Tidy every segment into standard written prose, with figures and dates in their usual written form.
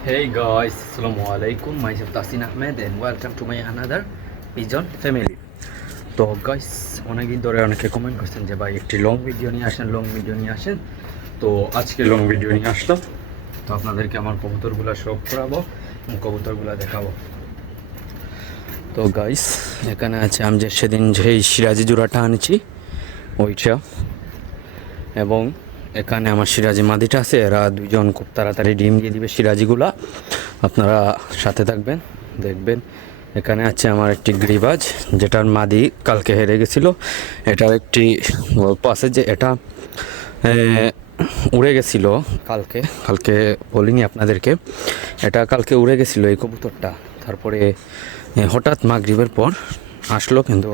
Hey guys, Assalamualaikum. Myself Tasin Ahmed and welcome to my another pigeon family. তো guys অনেকদিন ধরে অনেকে comment করছেন যে ভাই একটি লং ভিডিও নিয়ে আসেন। তো আজকে লং ভিডিও নিয়ে আসলাম। তো আপনাদেরকে আমার কবুতরগুলো শো করাবো এবং কবুতরগুলো দেখাবো। তো গাইস এখানে আছে আমি যে সেদিন যেই সিরাজি জোড়াটা আনেছি ওইটা, এবং এখানে আমার সিরাজি মাদিটা আছে। এরা দুইজন খুব তাড়াতাড়ি ডিম দিয়ে দিবে সিরাজিগুলা, আপনারা সাথে থাকবেন দেখবেন। এখানে আছে আমার একটি গ্রিবাজ, যেটার মাদি কালকে হেরে গেছিল। এটার একটি গল্প আছে যে এটা উড়ে গেছিল কালকে বলিনি আপনাদেরকে। এটা কালকে উড়ে গেছিল এই কবুতরটা। তারপরে হঠাৎ মাগরিবের পর আসলো, কিন্তু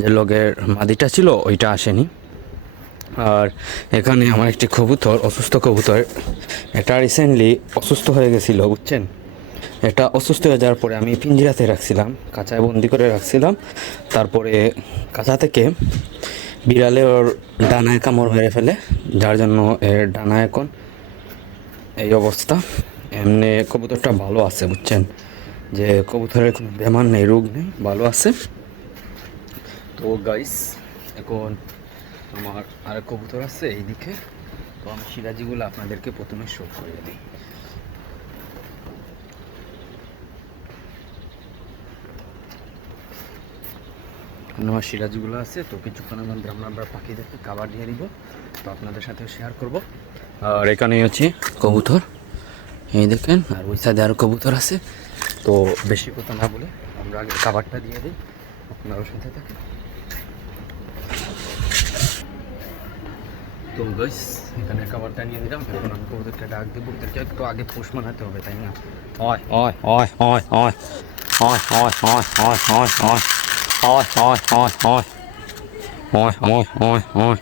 যে লগের মাদিটা ছিল ওইটা আসেনি। আর এখানে আমার একটি কবুতর, অসুস্থ কবুতর, এটা রিসেন্টলি অসুস্থ হয়ে গেছিলো বুঝছেন। এটা অসুস্থ হয়ে যাওয়ার পরে আমি পিঞ্জিরাতে রাখছিলাম, কাঁচায় বন্দি করে রাখছিলাম। তারপরে কাঁচা থেকে বিড়ালে ওর ডানায় কামড় মেরে ফেলে, যার জন্য এর ডানা এখন এই অবস্থা। এমনি কবুতরটা ভালো আছে বুঝছেন, যে কবুতরের কোনো বেমার নেই, রোগ নেই, ভালো আছে। তো গাইস এখন আমার আর কবুতর আছে এইদিকে। তো আমি সিরাজিগুলো আপনাদেরকে প্রথমে শো করে দিই। আমার সিরাজগুলো আছে। তো কিছুক্ষণের মধ্যে আমরা পাখিদেরকে খাবার দিয়ে দিব, তো আপনাদের সাথে শেয়ার করব। আর এখানে হচ্ছে কবুতর, এই দেখেন। আর ওই সাইডে আরও কবুতর আছে। তো বেশি কথা না বলে আমরা আগে খাবারটা দিয়ে দিই, আপনারও সাথে থাকেন। তো গাইস এখানে খাবারটা নিয়ে দিলাম। এখন আমি কবুতরকে ডাক দিব। ওদেরকে একটু আগে পোষ মানাতে হবে, তাই না? হয় হয় হয় হয় হয় হয় হয় হয় হয় হয় হয় হয় হয় হয় হয় হয় হয় হয় হয়।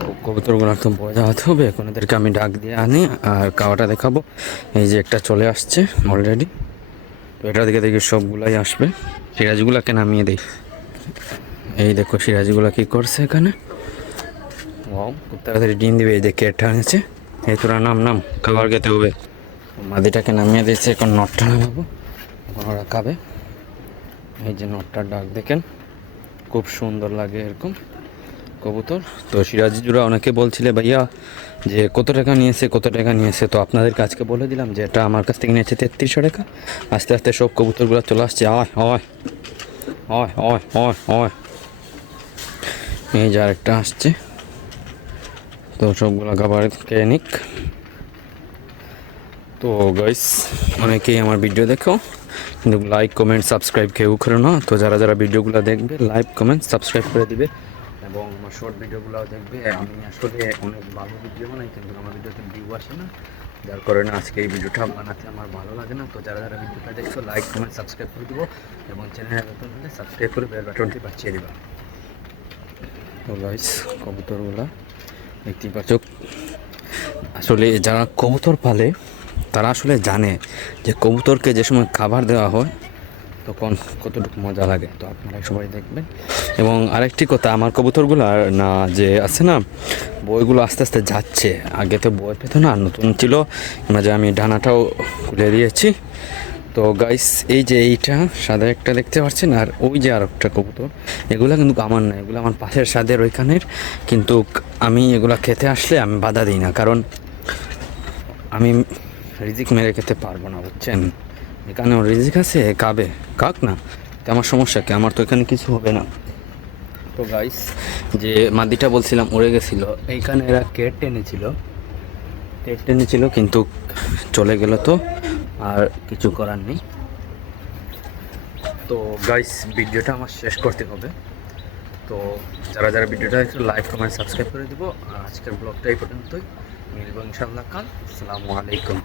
তো কবুতরগুলো একদম বোঝা হতে হবে। এখন এদেরকে আমি ডাক দিয়ে আনি আর খাওয়াটা দেখাবো। এই যে একটা চলে আসছে অলরেডি। তো এটা দিকে দেখি সবগুলাই আসবে। সিরাজগুলোকে নামিয়ে দিই। এই দেখো সিরাজগুলো কী করছে এখানে। ও খুব তাড়াতাড়ি ডিম দিবে। এই দেখে এটা আনেছে। এই তোরা নাম খাবার খেতে হবে। মাদিটাকে নামিয়ে দিয়েছে, এখন নটটা নামাবো, এখন ওরা খাবে। এই যে নটটার ডাক দেখেন, খুব সুন্দর লাগে এরকম কবুতর। তো সিরাজি জোড়া অনেকে বলছিলে ভাইয়া যে কত টাকা নিয়েছে। তো আপনাদেরকে আজকে বলে দিলাম যে এটা আমার কাছ থেকে নিয়েছে 3300 টাকা। আস্তে আস্তে সব কবুতরগুলো চলে আসছে। হয় হয় হয় হয় হয় হয়। এই যে আরেকটা আসছে। তো সবগুলো খাবার খেয়ে নিক। তো গাইস অনেকেই আমার ভিডিও দেখো, কিন্তু লাইক কমেন্ট সাবস্ক্রাইব কেউ করে না। তো যারা যারা ভিডিওগুলো দেখবে লাইক কমেন্ট সাবস্ক্রাইব করে দিবে, এবং আমার শর্ট ভিডিওগুলোও দেখবে। আমি আসলে অনেক ভালো ভিডিও বানাই, কিন্তু আমার ভিডিওতে ভিউ আসে না, যার কারণে আজকে এই ভিডিওটা বানাতে আমার ভালো লাগে না। তো যারা যারা ভিডিওটা দেখছো লাইক কমেন্ট সাবস্ক্রাইব করে দিব, এবং চ্যানেলে নতুন হলে সাবস্ক্রাইব করে বেল বাটনটি বাজিয়ে দিবা। তো গাইস কবুতরগুলো দেখতেই পাচ্ছ। আসলে যারা কবুতর পালে তারা আসলে জানে যে কবুতরকে যে সময় খাবার দেওয়া হয় তখন কতটুকু মজা লাগে। তো আপনারা সবাই দেখবেন। এবং আরেকটি কথা, আমার কবুতরগুলো না যে আছে না, বইগুলো আস্তে আস্তে যাচ্ছে। আগে তো বই পেত না, নতুন ছিল, মাঝে আমি ডানাটাও খুলে দিয়েছি। তো গাইস এই যে এইটা সাদা একটা দেখতে পাচ্ছেন, আর ওই যে আর একটা কবুতর, এগুলো কিন্তু আমার না, এগুলো আমার পাশের সাদের ওইখানের। কিন্তু আমি এগুলা খেতে আসলে আমি বাধা দিই না, কারণ আমি রিজিক মেরে খেতে পারবো না বুঝছেন। এখানেও রিজিক আছে, খাবে কাক না, তো আমার সমস্যা কি? আমার তো এখানে কিছু হবে না। তো গাইস যে মাদিটা বলছিলাম উড়ে গেছিল, এইখানে এরা কেট টেনেছিল, কিন্তু চলে গেল। তো আর কিছু করার নেই। তো গাইস ভিডিওটা আমার শেষ করতে হবে। তো যারা যারা ভিডিওটা একটু লাইক কমেন্ট সাবস্ক্রাইব করে দিব। আর আজকের ব্লগটা এই পর্যন্তই, মিলব ইনশাআল্লাহ কাল। আসসালামু আলাইকুম।